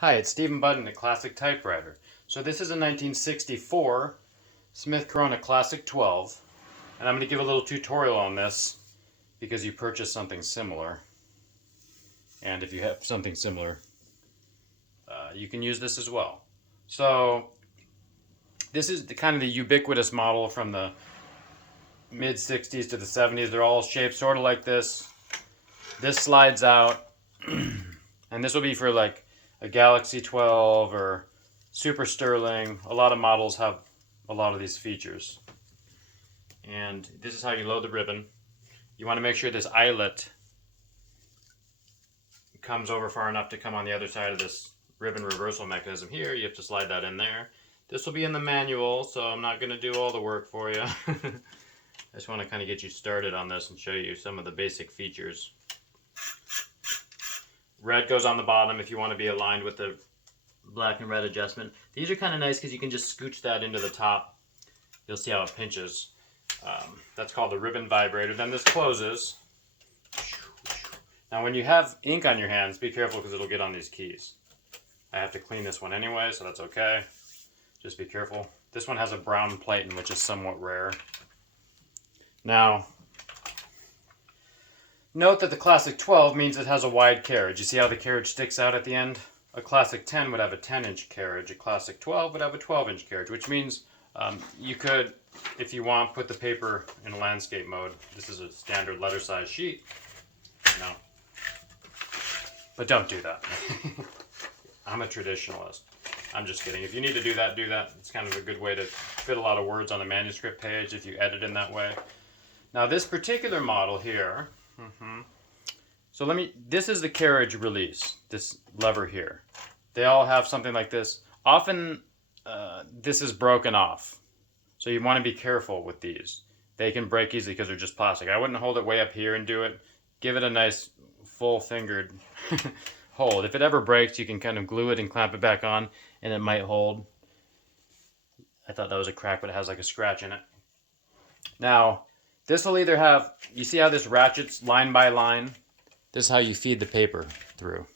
Hi, it's Stephen Budden at Classic Typewriter. So this is a 1964 Smith Corona Classic 12, and I'm going to give a little tutorial on this because you purchased something similar. And if you have something similar, you can use this as well. So this is kind of the ubiquitous model from the mid-60s to the 70s. They're all shaped sort of like this. This slides out, and this will be for like a Galaxy 12 or Super Sterling. A lot of models have a lot of these features. And this is how you load the ribbon. You want to make sure this eyelet comes over far enough to come on the other side of this ribbon reversal mechanism here. You have to slide that in there. This will be in the manual, so I'm not going to do all the work for you. I just want to kind of get you started on this and show you some of the basic features. Red goes on the bottom if you want to be aligned with the black and red adjustment. These are kind of nice because you can just scooch that into the top. You'll see how it pinches. That's called the ribbon vibrator. Then this closes. Now when you have ink on your hands, be careful because it'll get on these keys. I have to clean this one anyway, so that's okay. Just be careful. This one has a brown platen, which is somewhat rare. Now, note that the Classic 12 means it has a wide carriage. You see how the carriage sticks out at the end? A Classic 10 would have a 10-inch carriage. A Classic 12 would have a 12-inch carriage, which means you could, if you want, put the paper in landscape mode. This is a standard letter size sheet. No. But don't do that. I'm a traditionalist. I'm just kidding. If you need to do that, do that. It's kind of a good way to fit a lot of words on a manuscript page if you edit in that way. Now this particular model here, so this is the carriage release, this lever here. They all have something like this. Often this is broken off. So you want to be careful with these. They can break easily because they're just plastic. I wouldn't hold it way up here and do it. Give it a nice full-fingered hold. If it ever breaks, you can kind of glue it and clamp it back on and it might hold. I thought that was a crack, but it has like a scratch in it. Now, this will either have, you see how this ratchets line by line? This is how you feed the paper through.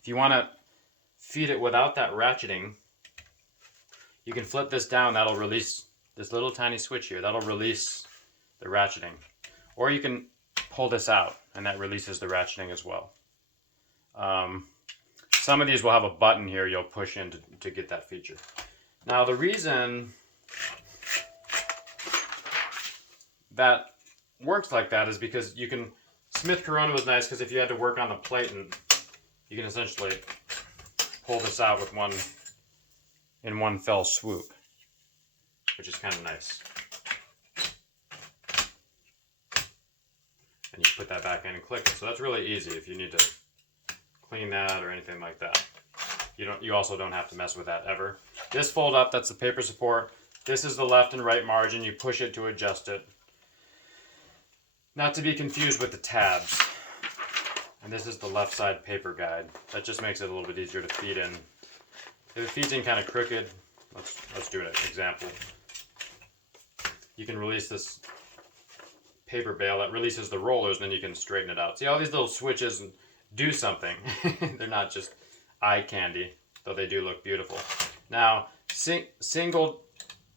If you want to feed it without that ratcheting, you can flip this down. That'll release this little tiny switch here. That'll release the ratcheting. Or you can pull this out, and that releases the ratcheting as well. Some of these will have a button here you'll push in to get that feature. Now the reason that works like that is because you can, Smith Corona was nice because if you had to work on the plate, and you can essentially pull this out with in one fell swoop, which is kind of nice. And you put that back in and click it. So that's really easy if you need to clean that or anything like that. You also don't have to mess with that ever. This fold up, that's the paper support. This is the left and right margin. You push it to adjust it. Not to be confused with the tabs. And this is the left side paper guide. That just makes it a little bit easier to feed in. If it feeds in kind of crooked, let's do an example. You can release this paper bail that releases the rollers, and then you can straighten it out. See, all these little switches do something. They're not just eye candy, though they do look beautiful. Now, single,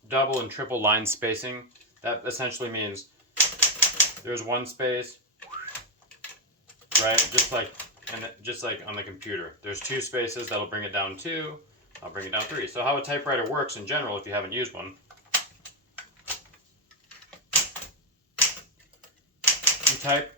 double, and triple line spacing, that essentially means there's one space, right? Just like on the computer. There's two spaces, that'll bring it down 2. I'll bring it down 3. So how a typewriter works in general, if you haven't used one, you type,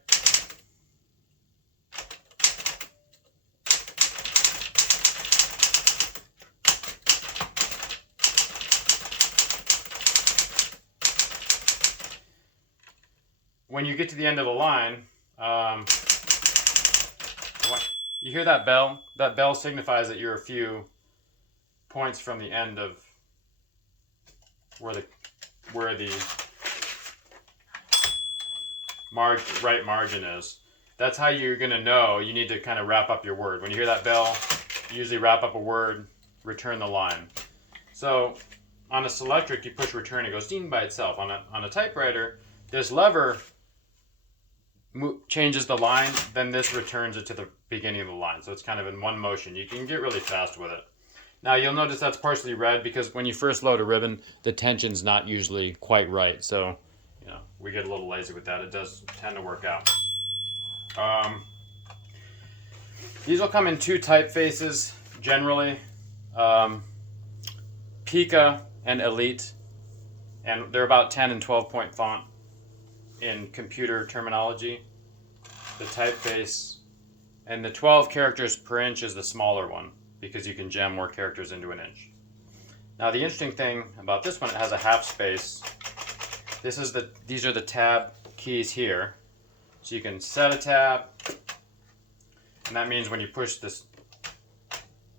when you get to the end of the line, you hear that bell? That bell signifies that you're a few points from the end of where the right margin is. That's how you're going to know you need to kind of wrap up your word. When you hear that bell, you usually wrap up a word, return the line. So on a Selectric, you push return, it goes ding by itself. On a typewriter, this lever changes the line, then this returns it to the beginning of the line. So it's kind of in one motion. You can get really fast with it. Now you'll notice that's partially red because when you first load a ribbon, the tension's not usually quite right. So, you know, we get a little lazy with that. It does tend to work out. These will come in 2 typefaces generally, Pika and Elite, and they're about 10 and 12 point font in computer terminology. The typeface, and the 12 characters per inch is the smaller one because you can jam more characters into an inch. Now the interesting thing about this one, it has a half space. These are the tab keys here. So you can set a tab, and that means when you push this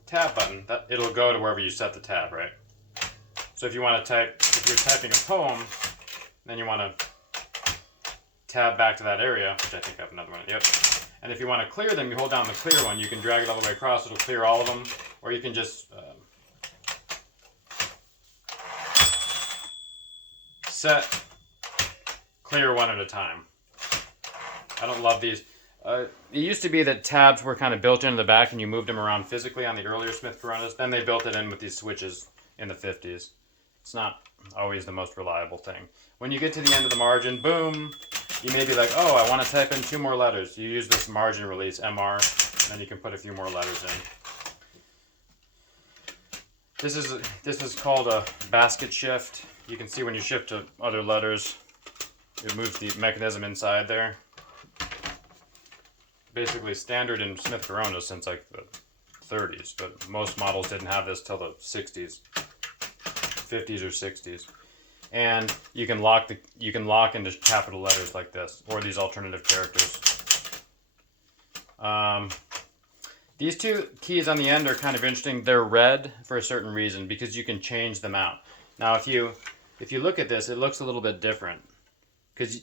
tab button, that it'll go to wherever you set the tab, right? So if you want to type, if you're typing a poem, then you want to tab back to that area, which I think I have another one. Yep. And if you want to clear them, you hold down the clear one. You can drag it all the way across. It'll clear all of them, or you can just set clear one at a time. I don't love these. It used to be that tabs were kind of built into the back and you moved them around physically on the earlier Smith Coronas. Then they built it in with these switches in the 50s. It's not always the most reliable thing. When you get to the end of the margin, boom, you may be like, oh, I want to type in 2 more letters. You use this margin release, MR, and then you can put a few more letters in. This is called a basket shift. You can see when you shift to other letters, it moves the mechanism inside there. Basically standard in Smith Coronas since like the 30s, but most models didn't have this till the 60s, 50s or 60s. And you can lock into capital letters like this, or these alternative characters. These 2 keys on the end are kind of interesting. They're red for a certain reason because you can change them out. Now, if you look at this, it looks a little bit different because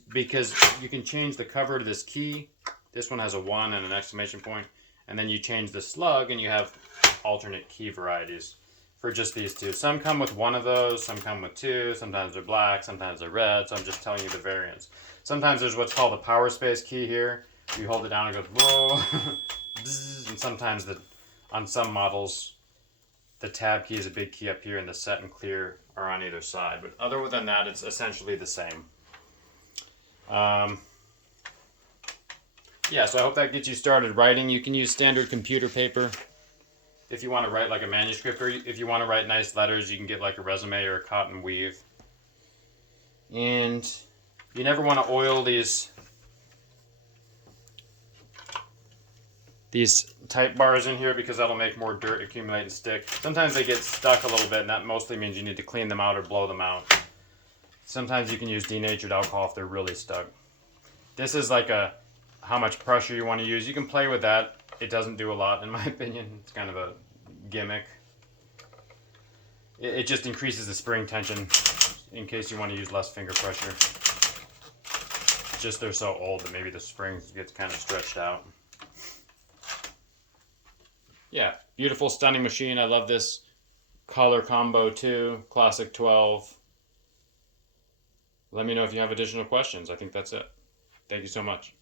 you can change the cover to this key. This one has a 1 and an exclamation point, and then you change the slug and you have alternate key varieties for just these 2. Some come with 1 of those, some come with 2, sometimes they're black, sometimes they're red, so I'm just telling you the variants. Sometimes there's what's called a power space key here. You hold it down and it goes whoa, and sometimes on some models the tab key is a big key up here and the set and clear are on either side. But other than that, it's essentially the same. Yeah, so I hope that gets you started writing. You can use standard computer paper if you want to write like a manuscript, or if you want to write nice letters, you can get like a resume or a cotton weave. And you never want to oil these type bars in here because that'll make more dirt accumulate and stick. Sometimes they get stuck a little bit, and that mostly means you need to clean them out or blow them out. Sometimes you can use denatured alcohol if they're really stuck. This is like how much pressure you want to use. You can play with that. It doesn't do a lot, in my opinion. It's kind of a gimmick. It just increases the spring tension in case you want to use less finger pressure. It's just they're so old that maybe the springs get kind of stretched out. Yeah, beautiful, stunning machine. I love this color combo too. Classic 12. Let me know if you have additional questions. I think that's it. Thank you so much.